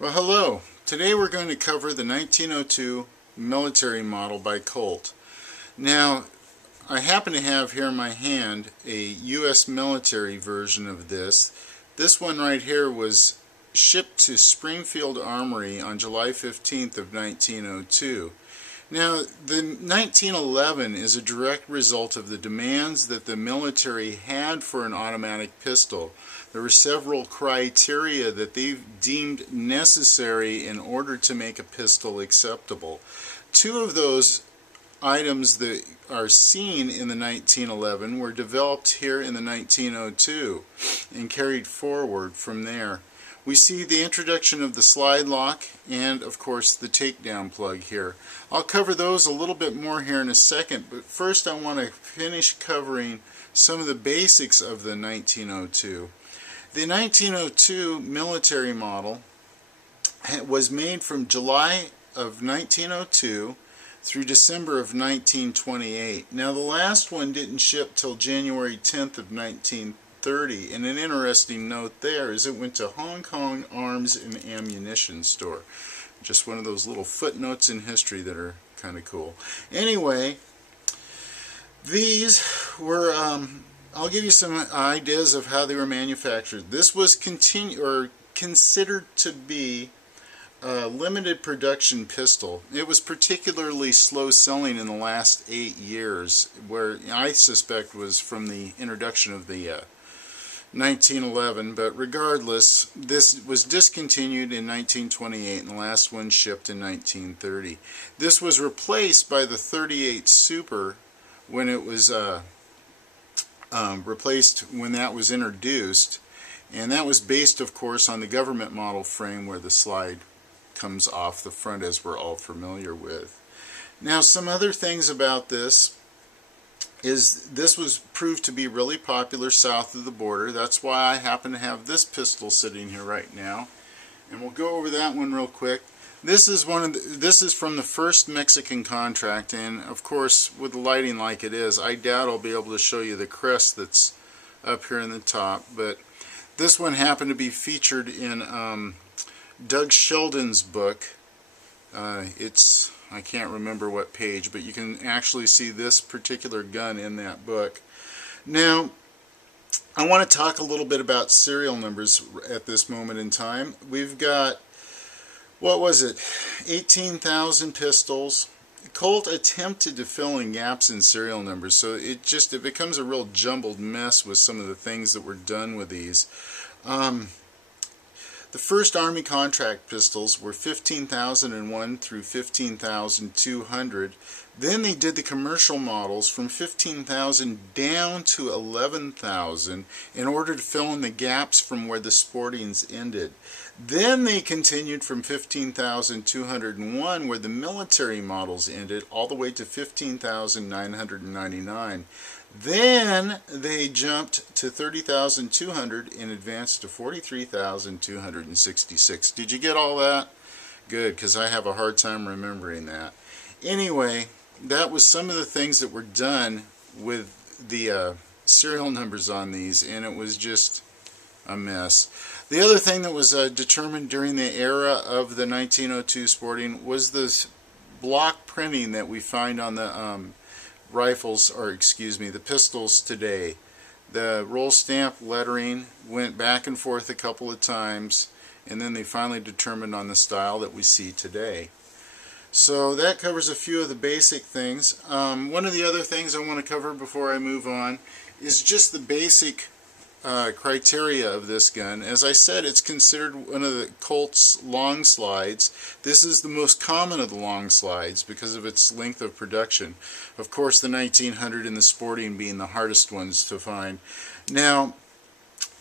Well, hello. Today we're going to cover the 1902 military model by Colt. Now, I happen to have here in my hand a U.S. military version of this. This one right here was shipped to Springfield Armory on July 15th of 1902. Now, the 1911 is a direct result of the demands that the military had for an automatic pistol. There were several criteria that they deemed necessary in order to make a pistol acceptable. Two of those items that are seen in the 1911 were developed here in the 1902 and carried forward from there. We see the introduction of the slide lock and of course the takedown plug here. I'll cover those a little bit more here in a second, but first I want to finish covering some of the basics of the 1902. The 1902 military model was made from July of 1902 through December of 1928. Now the last one didn't ship till January 10th of 1930, and an interesting note there is it went to Hong Kong Arms and Ammunition Store. Just one of those little footnotes in history that are kind of cool. Anyway, these were I'll give you some ideas of how they were manufactured. This was considered to be a limited production pistol. It was particularly slow selling in the last 8 years, where I suspect was from the introduction of the 1911, but regardless, this was discontinued in 1928 and the last one shipped in 1930. This was replaced by the 38 Super when it was replaced when that was introduced, and that was based of course on the government model frame where the slide comes off the front, as we're all familiar with. Now, some other things about this is this was proved to be really popular south of the border. That's why I happen to have this pistol sitting here right now, and we'll go over that one real quick. This is from the first Mexican contract, and of course with the lighting like it is, I doubt I'll be able to show you the crest that's up here in the top, but this one happened to be featured in Doug Sheldon's book. I can't remember what page, but you can actually see this particular gun in that book. Now, I want to talk a little bit about serial numbers at this moment in time. We've got, what was it, 18,000 pistols. Colt attempted to fill in gaps in serial numbers, so it becomes a real jumbled mess with some of the things that were done with these. The first Army contract pistols were 15,001 through 15,200. Then they did the commercial models from 15,000 down to 11,000 in order to fill in the gaps from where the sportings ended. Then they continued from 15,201, where the military models ended, all the way to 15,999. Then they jumped to 30,200 and advanced to 43,266. Did you get all that? Good, because I have a hard time remembering that. Anyway, that was some of the things that were done with the serial numbers on these, and it was just a mess. The other thing that was determined during the era of the 1902 sporting was this block printing that we find on the rifles, or excuse me, the pistols today. The roll stamp lettering went back and forth a couple of times, and then they finally determined on the style that we see today. So that covers a few of the basic things. One of the other things I want to cover before I move on is just the basic criteria of this gun. As I said, it's considered one of the Colt's long slides. This is the most common of the long slides because of its length of production. Of course, the 1900 and the sporting being the hardest ones to find. Now,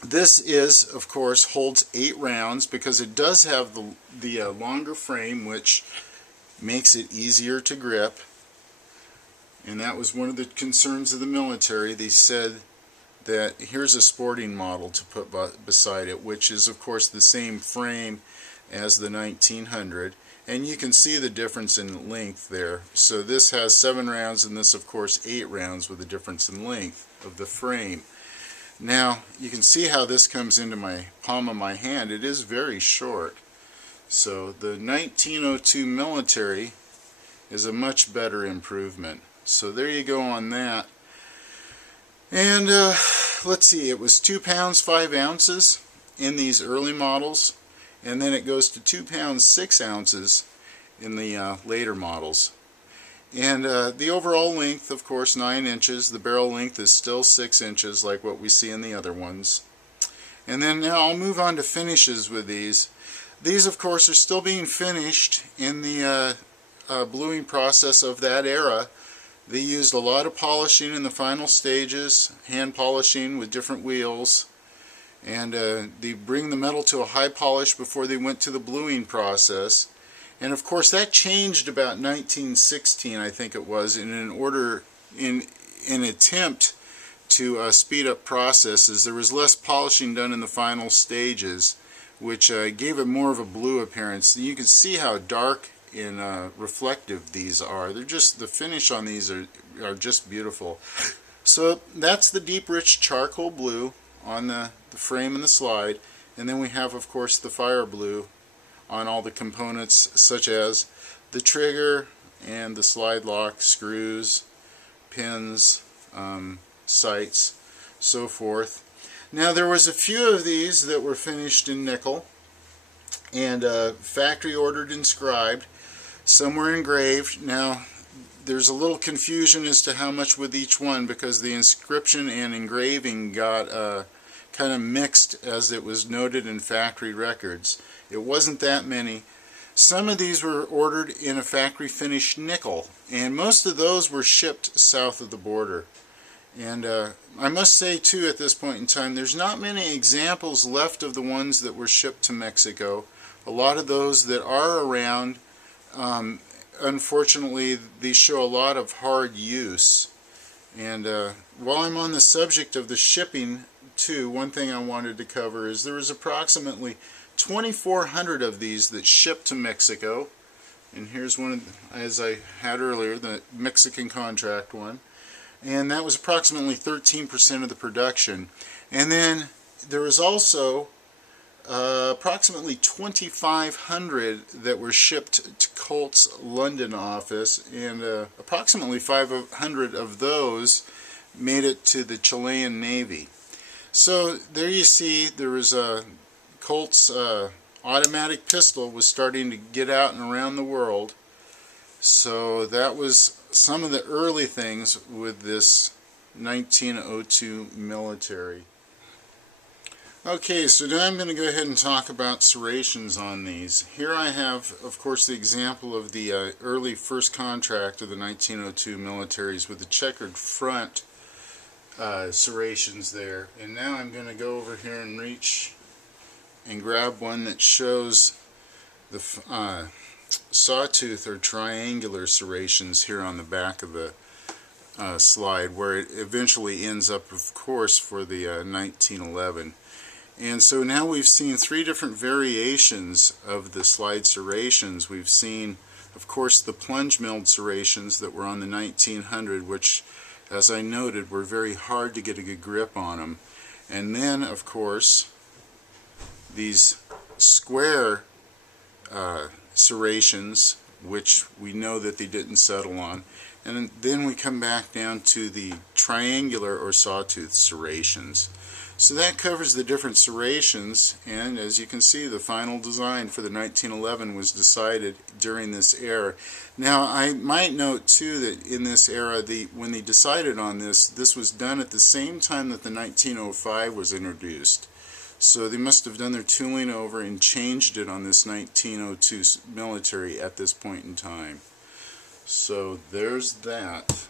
this is, of course, holds 8 rounds because it does have the longer frame, which makes it easier to grip. And that was one of the concerns of the military. They said that here's a sporting model to put beside it, which is of course the same frame as the 1900, and you can see the difference in length there. So this has 7 rounds and this of course 8 rounds with a difference in length of the frame. Now you can see how this comes into my palm of my hand. It is very short. So the 1902 military is a much better improvement. So there you go on that. And let's see, it was 2 pounds 5 ounces in these early models, and then it goes to 2 pounds 6 ounces in the later models. And the overall length, of course, 9 inches. The barrel length is still 6 inches like what we see in the other ones. And then now I'll move on to finishes with these. These, of course, are still being finished in the bluing process of that era. They used a lot of polishing in the final stages, hand polishing with different wheels, and they bring the metal to a high polish before they went to the bluing process. And of course that changed about 1916, I think it was, in an attempt to speed up processes. There was less polishing done in the final stages, which gave it more of a blue appearance. You can see how dark and reflective these are. They're just, the finish on these are just beautiful. So that's the deep rich charcoal blue on the frame and the slide, and then we have, of course, the fire blue on all the components, such as the trigger and the slide lock, screws, pins, sights, so forth. Now there was a few of these that were finished in nickel and factory ordered inscribed. Some were engraved. Now there's a little confusion as to how much with each one, because the inscription and engraving got kind of mixed as it was noted in factory records. It wasn't that many. Some of these were ordered in a factory finished nickel, and most of those were shipped south of the border. And I must say too, at this point in time, there's not many examples left of the ones that were shipped to Mexico. A lot of those that are around, unfortunately, these show a lot of hard use. And while I'm on the subject of the shipping too, one thing I wanted to cover is there was approximately 2,400 of these that shipped to Mexico. And here's one, as I had earlier, the Mexican contract one. And that was approximately 13% of the production. And then there was also approximately 2,500 that were shipped to Colt's London office, and approximately 500 of those made it to the Chilean Navy. So there you see, there was a Colt's automatic pistol was starting to get out and around the world. So that was some of the early things with this 1902 military. Okay, so now I'm going to go ahead and talk about serrations on these. Here I have, of course, the example of the early first contract of the 1902 militaries with the checkered front serrations there. And now I'm going to go over here and reach and grab one that shows the sawtooth or triangular serrations here on the back of the slide, where it eventually ends up, of course, for the 1911. And so now we've seen 3 different variations of the slide serrations. We've seen, of course, the plunge milled serrations that were on the 1900, which, as I noted, were very hard to get a good grip on them. And then, of course, these square serrations, which we know that they didn't settle on. And then we come back down to the triangular or sawtooth serrations. So that covers the different serrations, and as you can see, the final design for the 1911 was decided during this era. Now I might note too that in this era, when they decided on this was done at the same time that the 1905 was introduced. So they must have done their tooling over and changed it on this 1902 military at this point in time. So there's that.